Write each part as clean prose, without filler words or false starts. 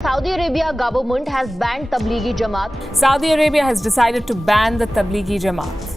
Saudi Arabia government has banned Tablighi Jamaat. Saudi Arabia has decided to ban the Tablighi Jamaat.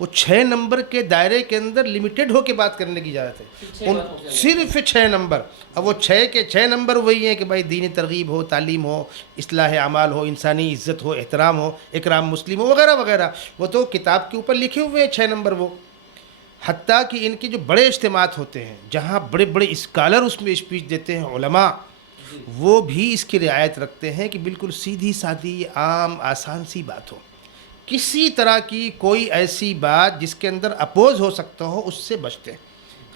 وہ 6 number کے دائرے کے اندر limited ہو کے بات کرنے کی اجازت ہے. صرف 6 نمبر. اب وہ 6 کے 6 نمبر وہی ہیں کہ بھائی دینی ترغیب ہو, تعلیم ہو, اصلاح اعمال ہو, انسانی عزت ہو, احترام ہو, اکرام مسلم ہو, وغیرہ وغیرہ. وہ تو کتاب کے اوپر لکھے ہوئے ہیں 6 نمبر. وہ حتیٰ کہ ان کے جو بڑے اجتماعات ہوتے ہیں جہاں بڑے بڑے اسکالر اس میں اسپیچ دیتے ہیں, علماء, وہ بھی اس کی رعایت رکھتے ہیں کہ بالکل سیدھی سادھی عام آسان سی بات ہو, کسی طرح کی کوئی ایسی بات جس کے اندر اپوز ہو سکتا ہو اس سے بچتے ہیں.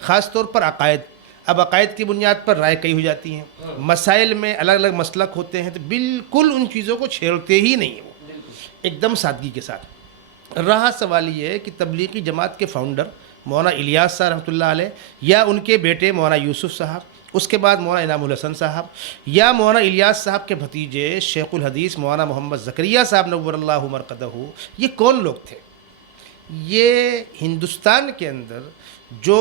خاص طور پر عقائد. اب عقائد کی بنیاد پر رائے کئی ہو جاتی ہیں, مسائل میں الگ الگ مسلک ہوتے ہیں, تو بالکل ان چیزوں کو چھیڑتے ہی نہیں ہیں وہ, ایک دم سادگی کے ساتھ. رہا سوال یہ ہے کہ تبلیغی جماعت کے فاؤنڈر مولانا الیاس صاحب رحمۃ اللہ علیہ, یا ان کے بیٹے مولانا یوسف صاحب, اس کے بعد مولانا انعام الحسن صاحب, یا مولانا الیاس صاحب کے بھتیجے شیخ الحدیث مولانا محمد زکریا صاحب نور اللہ مرقدہ, یہ کون لوگ تھے؟ یہ ہندوستان کے اندر جو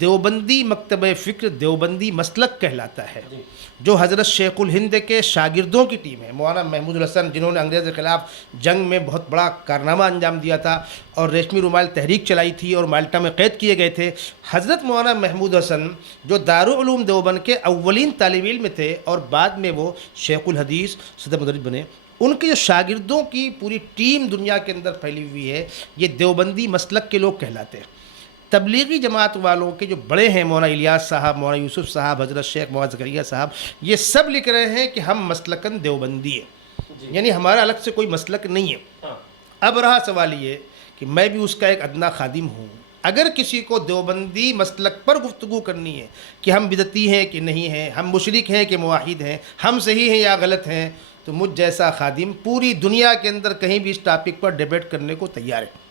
دیوبندی مکتبہ فکر, دیوبندی مسلک کہلاتا ہے, جو حضرت شیخ الہند کے شاگردوں کی ٹیم ہے, مولانا محمود الحسن جنہوں نے انگریز کے خلاف جنگ میں بہت بڑا کارنامہ انجام دیا تھا اور ریشمی رومال تحریک چلائی تھی اور مالٹا میں قید کیے گئے تھے. حضرت مولانا محمود حسن جو دارالعلوم دیوبند کے اولین طالب علم تھے اور بعد میں وہ شیخ الحدیث صدر مدرس بنے, ان کے جو شاگردوں کی پوری ٹیم دنیا کے اندر پھیلی ہوئی ہے, یہ دیوبندی مسلک کے لوگ کہلاتے ہیں. تبلیغی جماعت والوں کے جو بڑے ہیں مولانا الیاس صاحب, مولانا یوسف صاحب, حضرت شیخ محمد زکریا صاحب, یہ سب لکھ رہے ہیں کہ ہم مسلکاً دیوبندی ہیں, یعنی ہمارا الگ سے کوئی مسلک نہیں ہے. اب رہا سوال یہ کہ میں بھی اس کا ایک ادنا خادم ہوں. اگر کسی کو دیوبندی مسلک پر گفتگو کرنی ہے کہ ہم بدعتی ہیں کہ نہیں ہیں, ہم مشرک ہیں کہ موحد ہیں, ہم صحیح ہیں یا غلط ہیں, تو مجھ جیسا خادم پوری دنیا کے اندر کہیں بھی اس ٹاپک پر ڈیبیٹ کرنے کو تیار ہے.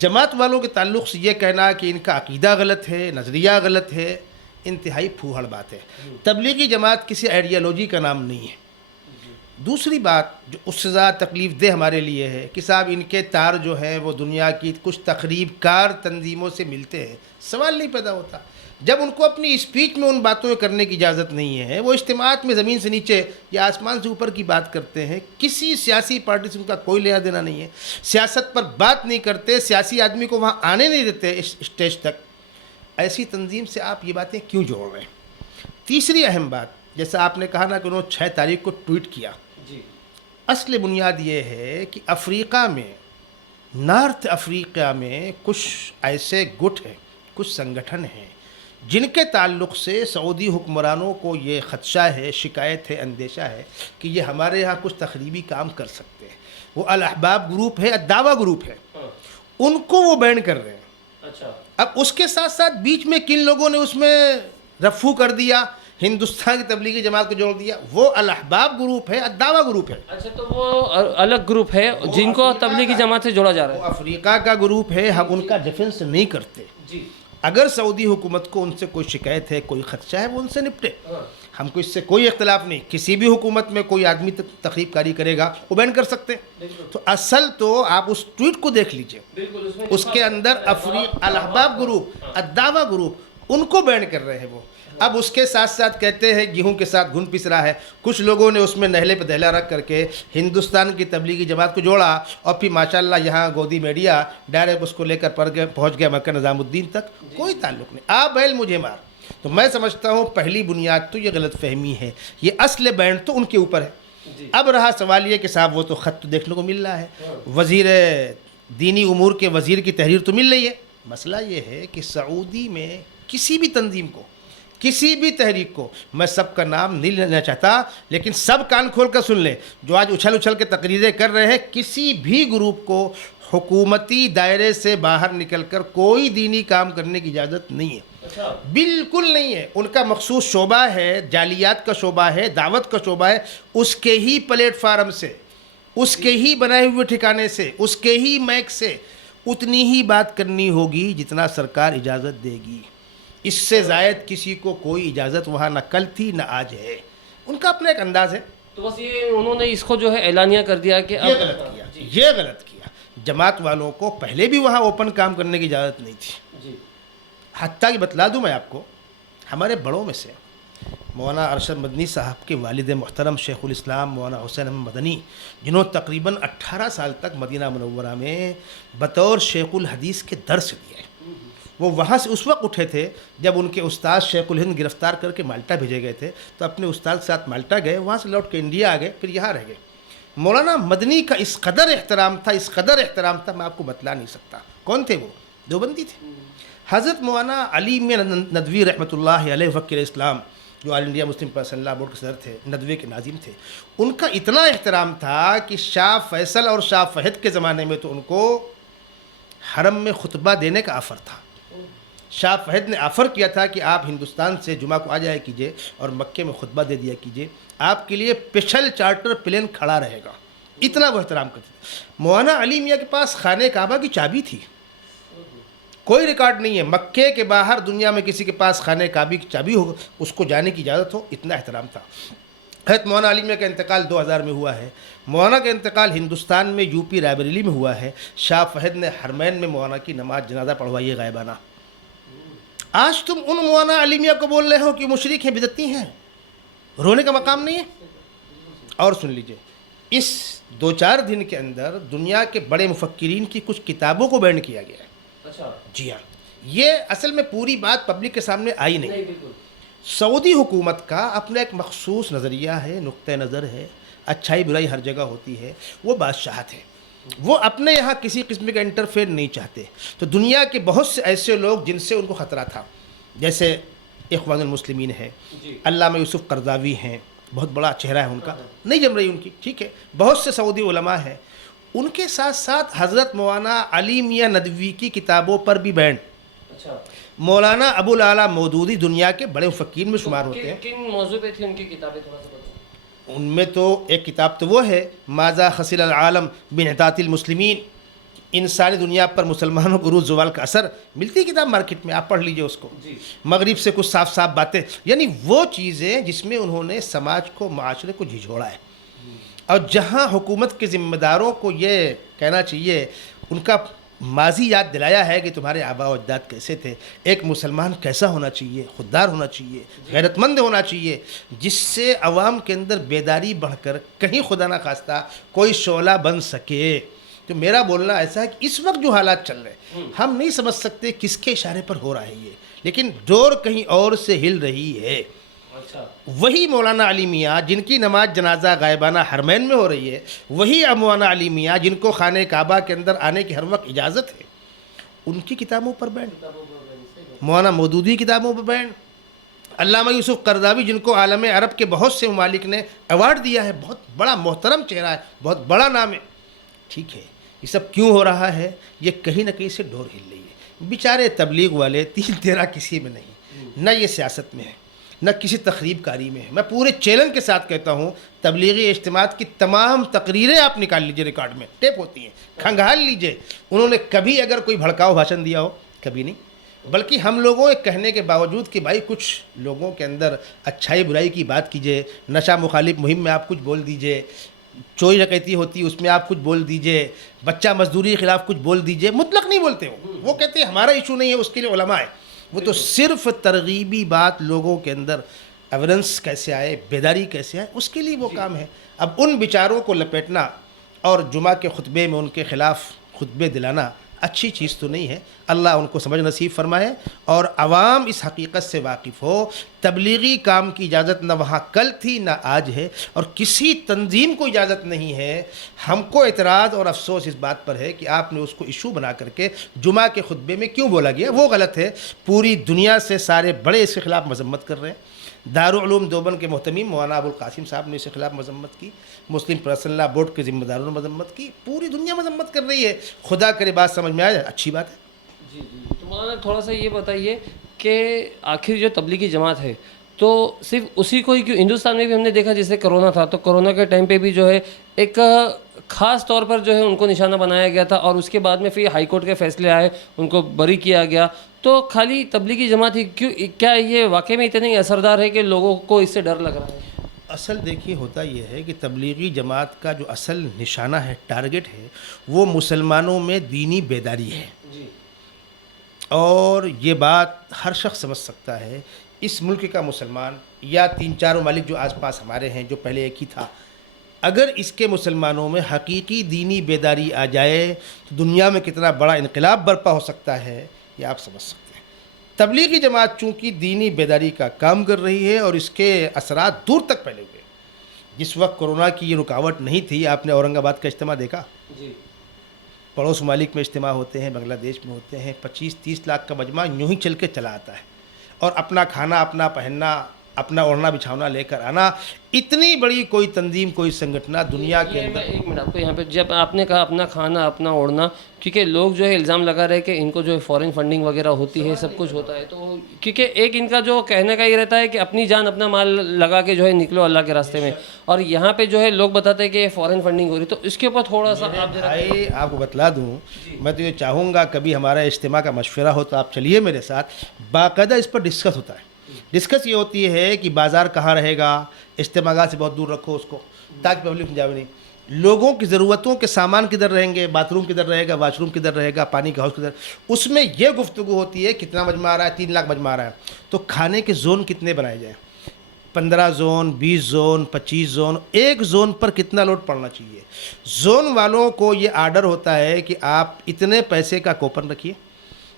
جماعت والوں کے تعلق سے یہ کہنا کہ ان کا عقیدہ غلط ہے, نظریہ غلط ہے, انتہائی پھوہڑ بات ہے. تبلیغی جماعت کسی آئیڈیالوجی کا نام نہیں ہے. دوسری بات جو اس سے زیادہ تکلیف دہ ہمارے لیے ہے کہ صاحب ان کے تار جو ہیں وہ دنیا کی کچھ تخریب کار تنظیموں سے ملتے ہیں. سوال نہیں پیدا ہوتا جب ان کو اپنی اسپیچ میں ان باتوں کرنے کی اجازت نہیں ہے. وہ اجتماعات میں زمین سے نیچے یا آسمان سے اوپر کی بات کرتے ہیں, کسی سیاسی پارٹی سے ان کا کوئی لینا دینا نہیں ہے, سیاست پر بات نہیں کرتے, سیاسی آدمی کو وہاں آنے نہیں دیتے اس اسٹیج تک. ایسی تنظیم سے آپ یہ باتیں کیوں جوڑ رہے ہیں؟ تیسری اہم بات, جیسا آپ نے کہا نا کہ انہوں نے 6 تاریخ کو ٹویٹ کیا, اصل بنیاد یہ ہے کہ افریقہ میں, نارتھ افریقہ میں کچھ ایسے گٹ ہیں, کچھ سنگٹھن ہیں جن کے تعلق سے سعودی حکمرانوں کو یہ خدشہ ہے, شکایت ہے, اندیشہ ہے کہ یہ ہمارے ہاں کچھ تخریبی کام کر سکتے ہیں. وہ الاحباب گروپ ہے, الدعوہ گروپ ہے, ان کو وہ بین کر رہے ہیں. اب اس کے ساتھ ساتھ بیچ میں کن لوگوں نے اس میں رفو کر دیا, ہندوستان کی تبلیغی جماعت کو جوڑ دیا. وہ الاحباب گروپ ہے, الدعوہ گروپ ہے. اچھا, تو وہ الگ گروپ ہے جن کو تبلیغی جماعت سے جوڑا جا رہا ہے. وہ افریقہ کا گروپ ہے, ہم ان کا ڈیفنس نہیں کرتے. اگر سعودی حکومت کو ان سے کوئی شکایت ہے, کوئی خدشہ ہے, وہ ان سے نپٹے. ہم کو اس سے کوئی اختلاف نہیں. کسی بھی حکومت میں کوئی آدمی تخریب کاری کرے گا وہ بین کر سکتے. تو اصل تو آپ اس ٹویٹ کو دیکھ لیجئے, اس کے اندر الاحباب گروپ, الدعوہ گروپ, ان کو بین کر رہے ہیں وہ. اب اس کے ساتھ ساتھ کہتے ہیں گیہوں کے ساتھ گھن پس رہا ہے. کچھ لوگوں نے اس میں نہلے پہ دہلا رکھ کر کے ہندوستان کی تبلیغی جماعت کو جوڑا, اور پھر ماشاءاللہ یہاں گودی میڈیا ڈائریکٹ اس کو لے کر پہنچ گیا مکہ نظام الدین تک. کوئی تعلق نہیں. آپ بیل مجھے مار. تو میں سمجھتا ہوں پہلی بنیاد تو یہ غلط فہمی ہے, یہ اصل بینڈ تو ان کے اوپر ہے. اب رہا سوال یہ کہ صاحب وہ تو خط تو دیکھنے کو مل رہا ہے, وزیر دینی امور کے وزیر کی تحریر تو مل رہی ہے. مسئلہ یہ ہے کہ سعودی میں کسی بھی تنظیم کو, کسی بھی تحریک کو, میں سب کا نام نہیں لینا چاہتا, لیکن سب کان کھول کر سن لیں, جو آج اچھل کے تقریریں کر رہے ہیں, کسی بھی گروپ کو حکومتی دائرے سے باہر نکل کر کوئی دینی کام کرنے کی اجازت نہیں ہے. بالکل نہیں ہے. ان کا مخصوص شعبہ ہے, جعلیات کا شعبہ ہے, دعوت کا شعبہ ہے, اس کے ہی پلیٹ فارم سے, اس کے ہی بنائے ہوئے ٹھکانے سے, اس کے ہی میک سے اتنی ہی بات کرنی ہوگی جتنا سرکار اجازت دے گی. اس سے زائد کسی کو کوئی اجازت وہاں نہ کل تھی نہ آج ہے. ان کا اپنا ایک انداز ہے. تو بس یہ انہوں نے اس کو جو ہے اعلانیہ کر دیا کہ یہ غلط کیا, یہ غلط کیا. جماعت والوں کو پہلے بھی وہاں اوپن کام کرنے کی اجازت نہیں تھی. حتیٰ کہ بتلا دوں میں آپ کو, ہمارے بڑوں میں سے مولانا ارشد مدنی صاحب کے والد محترم شیخ الاسلام مولانا حسین احمد مدنی، جنہوں نے تقریباً 18 سال تک مدینہ منورہ میں بطور شیخ الحدیث کے درس دیے. وہ وہاں سے اس وقت اٹھے تھے جب ان کے استاد شیخ الہند گرفتار کر کے مالٹا بھیجے گئے تھے، تو اپنے استاد کے ساتھ مالٹا گئے، وہاں سے لوٹ کے انڈیا آ گئے، پھر یہاں رہ گئے. مولانا مدنی کا اس قدر احترام تھا میں آپ کو بتلا نہیں سکتا. کون تھے وہ؟ دیوبندی تھے. حضرت مولانا علی میاں ندوی رحمۃ اللہ علیہ فقیر اسلام، جو آل انڈیا مسلم پرسنل لا بورڈ کے صدر تھے، ندوے کے ناظم تھے، ان کا اتنا احترام تھا کہ شاہ فیصل اور شاہ فہد کے زمانے میں تو ان کو حرم میں خطبہ دینے کا آفر تھا. شاہ فہد نے آفر کیا تھا کہ آپ ہندوستان سے جمعہ کو آ جایا کیجئے اور مکے میں خطبہ دے دیا کیجئے، آپ کے لیے اسپیشل چارٹر پلین کھڑا رہے گا. اتنا وہ احترام کرتے تھے. مولانا علی میاں کے پاس خانہ کعبہ کی چابی تھی. کوئی ریکارڈ نہیں ہے مکے کے باہر دنیا میں کسی کے پاس خانہ کعبہ کی چابی ہو اس کو جانے کی اجازت ہو. اتنا احترام تھا. حضرت مولانا علی میاں کا انتقال 2000 میں ہوا ہے. مولانا کا انتقال ہندوستان میں یو پی رائے بریلی میں ہوا ہے. شاہ فہد نے حرمین میں مولانا کی نماز جنازہ پڑھوائی ہے غائبانہ. آج تم ان مولانا علی میاں کو بول رہے ہو کہ مشرک ہیں، بدعتی ہیں. رونے کا مقام نہیں ہے. اور سن لیجئے، اس 2-4 دن کے اندر دنیا کے بڑے مفکرین کی کچھ کتابوں کو بین کیا گیا ہے. جی ہاں، یہ اصل میں پوری بات پبلک کے سامنے آئی نہیں. سعودی حکومت کا اپنا ایک مخصوص نظریہ ہے، نقطہ نظر ہے. اچھائی برائی ہر جگہ ہوتی ہے. وہ بادشاہت ہے. وہ اپنے یہاں کسی قسم کا انٹرفیئر نہیں چاہتے. تو دنیا کے بہت سے ایسے لوگ جن سے ان کو خطرہ تھا، جیسے اخوان المسلمین ہے، علامہ یوسف قرضاوی ہیں، بہت بڑا چہرہ ہے ان کا، نہیں جم رہی ان کی، ٹھیک ہے. بہت سے سعودی علماء ہیں. ان کے ساتھ ساتھ حضرت مولانا علی میاں ندوی کی کتابوں پر بھی بین. مولانا ابو الاعلیٰ مودودی دنیا کے بڑے مفکرین میں شمار ہوتے ہیں. کن موضوع پہ تھی ان کی کتابیں تھوڑا سا بتائیں. ان میں تو ایک کتاب تو وہ ہے ماذا خسر العالم بانحطاط المسلمین، انسانی دنیا پر مسلمانوں کو عروج زوال کا اثر. ملتی کتاب مارکیٹ میں، آپ پڑھ لیجئے اس کو. مغرب سے کچھ صاف صاف باتیں، یعنی وہ چیزیں جس میں انہوں نے سماج کو، معاشرے کو جھجھوڑا ہے. اور جہاں حکومت کے ذمہ داروں کو یہ کہنا چاہیے، ان کا ماضی یاد دلایا ہے کہ تمہارے آباء و اجداد کیسے تھے، ایک مسلمان کیسا ہونا چاہیے، خوددار ہونا چاہیے، غیرت مند ہونا چاہیے، جس سے عوام کے اندر بیداری بڑھ کر کہیں خدا نہ خواستہ کوئی شعلہ بن سکے. تو میرا بولنا ایسا ہے کہ اس وقت جو حالات چل رہے ہیں، ہم نہیں سمجھ سکتے کس کے اشارے پر ہو رہا ہے یہ، لیکن ڈور کہیں اور سے ہل رہی ہے. وہی مولانا علی میاں جن کی نماز جنازہ غائبانہ حرمین میں ہو رہی ہے، وہی مولانا علی میاں جن کو خانہ کعبہ کے اندر آنے کی ہر وقت اجازت ہے، ان کی کتابوں پر بین. مولانا مودودی کتابوں پر بین. علامہ یوسف قرضاوی جن کو عالم عرب کے بہت سے ممالک نے ایوارڈ دیا ہے، بہت بڑا محترم چہرہ ہے، بہت بڑا نام ہے. ٹھیک ہے، یہ سب کیوں ہو رہا ہے؟ یہ کہیں نہ کہیں سے ڈور ہل رہی ہے. بیچارے تبلیغ والے 3-13 کسی میں نہیں، نہ یہ سیاست میں ہے، نہ کسی تخریب کاری میں ہے. میں پورے چیلنج کے ساتھ کہتا ہوں، تبلیغی اجتماعات کی تمام تقریریں آپ نکال لیجئے، ریکارڈ میں ٹیپ ہوتی ہیں، کھنگال لیجئے. انہوں نے کبھی اگر کوئی بھڑکاؤ بھاشن دیا ہو؟ کبھی نہیں. بلکہ ہم لوگوں کے کہنے کے باوجود کہ بھائی کچھ لوگوں کے اندر اچھائی برائی کی بات کیجئے، نشہ مخالف مہم میں آپ کچھ بول دیجئے، چوری ڈکیتی ہوتی ہے اس میں آپ کچھ بول دیجئے، بچہ مزدوری کے خلاف کچھ بول دیجئے. مطلق نہیں بولتے وہ کہتے ہیں ہمارا ایشو نہیں ہے، اس کے لیے علماء ہے. وہ تو صرف ترغیبی بات، لوگوں کے اندر ایویڈنس کیسے آئے، بیداری کیسے آئے، اس کے لیے وہ کام ہے. اب ان بیچاروں کو لپیٹنا اور جمعہ کے خطبے میں ان کے خلاف خطبے دلانا اچھی چیز تو نہیں ہے. اللہ ان کو سمجھ نصیب فرمائے اور عوام اس حقیقت سے واقف ہو. تبلیغی کام کی اجازت نہ وہاں کل تھی نہ آج ہے، اور کسی تنظیم کو اجازت نہیں ہے. ہم کو اعتراض اور افسوس اس بات پر ہے کہ آپ نے اس کو ایشو بنا کر کے جمعہ کے خطبے میں کیوں بولا گیا، وہ غلط ہے. پوری دنیا سے سارے بڑے اس کے خلاف مذمت کر رہے ہیں. دارالعلوم دیوبند کے محتمیم مولانا ابو القاسم صاحب نے اس کے خلاف مذمت کی، مسلم پرسنل لا بورڈ کے ذمہ داروں نے مذمت کی، پوری دنیا مذمت کر رہی ہے. خدا کرے بات سمجھ میں آئے، اچھی بات ہے. جی تو مولانا تھوڑا سا یہ بتائیے کہ آخر جو تبلیغی جماعت ہے تو صرف اسی کو ہی کیوں؟ ہندوستان میں بھی ہم نے دیکھا جیسے کرونا تھا، تو کرونا کے ٹائم پہ بھی جو ہے ایک خاص طور پر جو ہے ان کو نشانہ بنایا گیا تھا، اور اس کے بعد میں پھر ہائی کورٹ کے فیصلے آئے، ان کو بری کیا گیا. تو خالی تبلیغی جماعت ہی کیوں؟ کیا یہ واقعی میں اتنا ہی اثردار ہے کہ لوگوں کو اس سے ڈر لگ رہا ہے؟ اصل دیکھیے ہوتا یہ ہے کہ تبلیغی جماعت کا جو اصل نشانہ ہے، ٹارگٹ ہے، وہ مسلمانوں میں دینی بیداری ہے. اور یہ بات ہر شخص سمجھ سکتا ہے اس ملک کا مسلمان یا 3-4 ممالک جو آس پاس ہمارے ہیں جو پہلے ایک ہی تھا، اگر اس کے مسلمانوں میں حقیقی دینی بیداری آ جائے تو دنیا میں کتنا بڑا انقلاب برپا ہو سکتا ہے یہ آپ سمجھ سکتے ہیں۔ تبلیغی جماعت چونکہ دینی بیداری کا کام کر رہی ہے اور اس کے اثرات دور تک پھیلے ہوئے۔ جس وقت کورونا کی یہ رکاوٹ نہیں تھی، آپ نے اورنگ آباد کا اجتماع دیکھا، جی پڑوس ممالک میں اجتماع ہوتے ہیں، بنگلہ دیش میں ہوتے ہیں، 25-30 لاکھ کا مجمع یوں ہی چل کے چلا آتا ہے، اور اپنا کھانا، اپنا پہننا، اپنا اوڑھنا بچھاونا لے کر آنا، اتنی بڑی کوئی تنظیم، کوئی سنگھٹنا دنیا کے اندر۔ ایک منٹ آپ کو یہاں پہ، جب آپ نے کہا اپنا کھانا اپنا اوڑھنا، کیونکہ لوگ جو ہے الزام لگا رہے کہ ان کو جو ہے فورن فنڈنگ وغیرہ ہوتی ہے، سب کچھ ہوتا ہے، تو کیونکہ ایک ان کا جو کہنے کا یہ رہتا ہے کہ اپنی جان اپنا مال لگا کے جو ہے نکلو اللہ کے راستے میں، اور یہاں پہ جو ہے لوگ بتاتے ہیں کہ یہ فورن فنڈنگ ہو رہی، تو اس کے اوپر تھوڑا سا آپ ذرا بھائی آپ کو بتلا دوں، میں تو یہ چاہوں گا کبھی ہمارا اجتماع کا مشورہ ہو تو آپ چلیے میرے ساتھ، باقاعدہ اس پر ڈسکس ہوتا ہے۔ ڈسکس یہ ہوتی ہے کہ بازار کہاں رہے گا، اجتماع سے بہت دور رکھو اس کو تاکہ پبلک جاوے نہیں، لوگوں کی ضرورتوں کے سامان کدھر رہیں گے، باتھ روم کدھر رہے گا، واش روم کدھر رہے گا، پانی کا ہاؤس کدھر، اس میں یہ گفتگو ہوتی ہے کتنا مجمع آ رہا ہے، 3 لاکھ مجمع آ رہا ہے، تو کھانے کے زون کتنے بنائے جائیں، 15 زون، 20 زون، 25 زون، ایک زون پر کتنا لوڈ پڑنا چاہیے۔ زون والوں کو یہ آرڈر ہوتا ہے کہ آپ اتنے پیسے کا کوپن رکھیے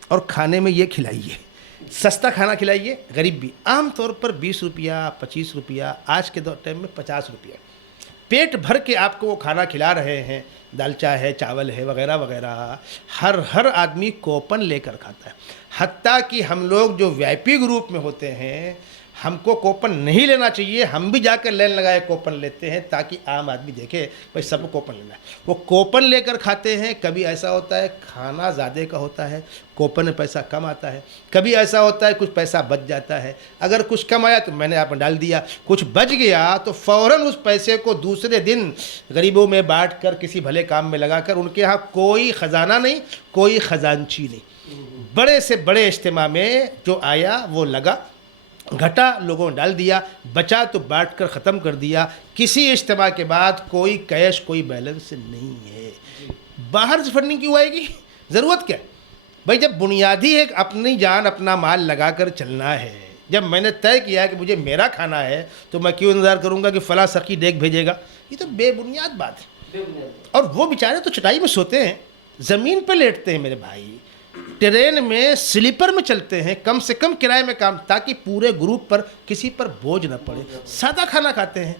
اور کھانے میں یہ کھلائیے، سستا کھانا کھلائیے، غریب بھی، عام طور پر 20 روپیہ، 25 روپیہ، آج کے ٹائم میں 50 روپیہ، پیٹ بھر کے آپ کو وہ کھانا کھلا رہے ہیں، دال چاہے ہے، چاول ہے، وغیرہ وغیرہ، ہر آدمی کوپن لے کر کھاتا ہے، حتیٰ کہ ہم لوگ جو وی آئی پی گروپ میں ہوتے ہیں ہم کو کوپن نہیں لینا چاہیے، ہم بھی جا کر لائن لگائے کوپن لیتے ہیں تاکہ عام آدمی دیکھے بھائی سب کو کوپن لینا ہے، وہ کوپن لے کر کھاتے ہیں۔ کبھی ایسا ہوتا ہے کھانا زیادہ کا ہوتا ہے، کوپن میں پیسہ کم آتا ہے، کبھی ایسا ہوتا ہے کچھ پیسہ بچ جاتا ہے، اگر کچھ کم آیا تو میں نے آپ میں ڈال دیا، کچھ بچ گیا تو فوراً اس پیسے کو دوسرے دن غریبوں میں بانٹ کر کسی بھلے کام میں لگا کر، ان کے ہاں کوئی خزانہ نہیں، کوئی خزانچی نہیں۔ بڑے سے بڑے اجتماع میں جو آیا وہ لگا، گھٹا لوگوں نے ڈال دیا، بچا تو بانٹ کر ختم کر دیا۔ کسی اجتماع کے بعد کوئی کیش، کوئی بیلنس نہیں ہے۔ باہر سے فنڈنگ کیوں آئے گی؟ ضرورت کیا ہے بھائی؟ جب بنیادی ایک اپنی جان اپنا مال لگا کر چلنا ہے، جب میں نے طے کیا کہ مجھے میرا کھانا ہے تو میں کیوں انتظار کروں گا کہ فلاں سخی ڈیک بھیجے گا؟ یہ تو بے بنیاد بات ہے۔ اور وہ بیچارے تو چٹائی میں سوتے ہیں، زمین پہ لیٹتے ہیں میرے بھائی، ٹرین میں سلیپر میں چلتے ہیں، کم سے کم کرائے میں کام، تاکہ پورے گروپ پر کسی پر بوجھ نہ پڑے، سادہ کھانا کھاتے ہیں۔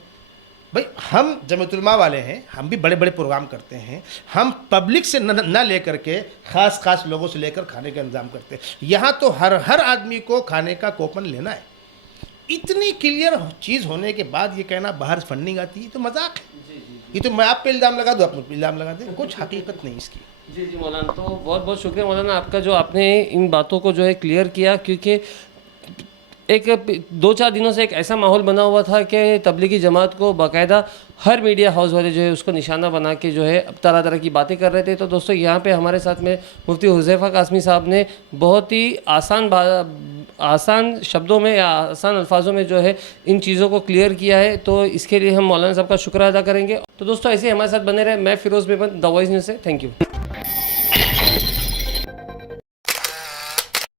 بھائی ہم جمعیت علماء والے ہیں، ہم بھی بڑے بڑے پروگرام کرتے ہیں، ہم پبلک سے نہ لے کر کے خاص لوگوں سے لے کر کھانے کا انتظام کرتے ہیں۔ یہاں تو ہر آدمی کو کھانے کا کوپن لینا ہے۔ اتنی کلیئر چیز ہونے کے بعد یہ کہنا باہر فنڈنگ آتی ہے تو مذاق ہے۔ یہ تو میں آپ پہ الزام لگا دوں، آپ مجھ پہ الزام لگا دیں، کچھ حقیقت نہیں اس کی۔ جی مولانا، تو بہت بہت شکریہ مولانا آپ کا، جو آپ نے ان باتوں کو جو ہے کلیئر کیا، کیونکہ ایک 2-4 دنوں سے ایک ایسا ماحول بنا ہوا تھا کہ تبلیغی جماعت کو باقاعدہ ہر میڈیا ہاؤس والے جو ہے اس کو نشانہ بنا کے جو ہے طرح طرح کی باتیں کر رہے تھے۔ تو دوستو یہاں پہ ہمارے ساتھ میں مفتی حذیفہ قاسمی صاحب نے بہت ہی آسان شبدوں میں یا آسان الفاظوں میں جو ہے ان چیزوں کو کلیئر کیا ہے، تو اس کے لیے ہم مولانا صاحب کا شکر ادا کریں گے۔ تو دوستو ایسے ہی ہمارے ساتھ بنے رہے، میں Feroz Memon, the Voice News سے، تھینک یو۔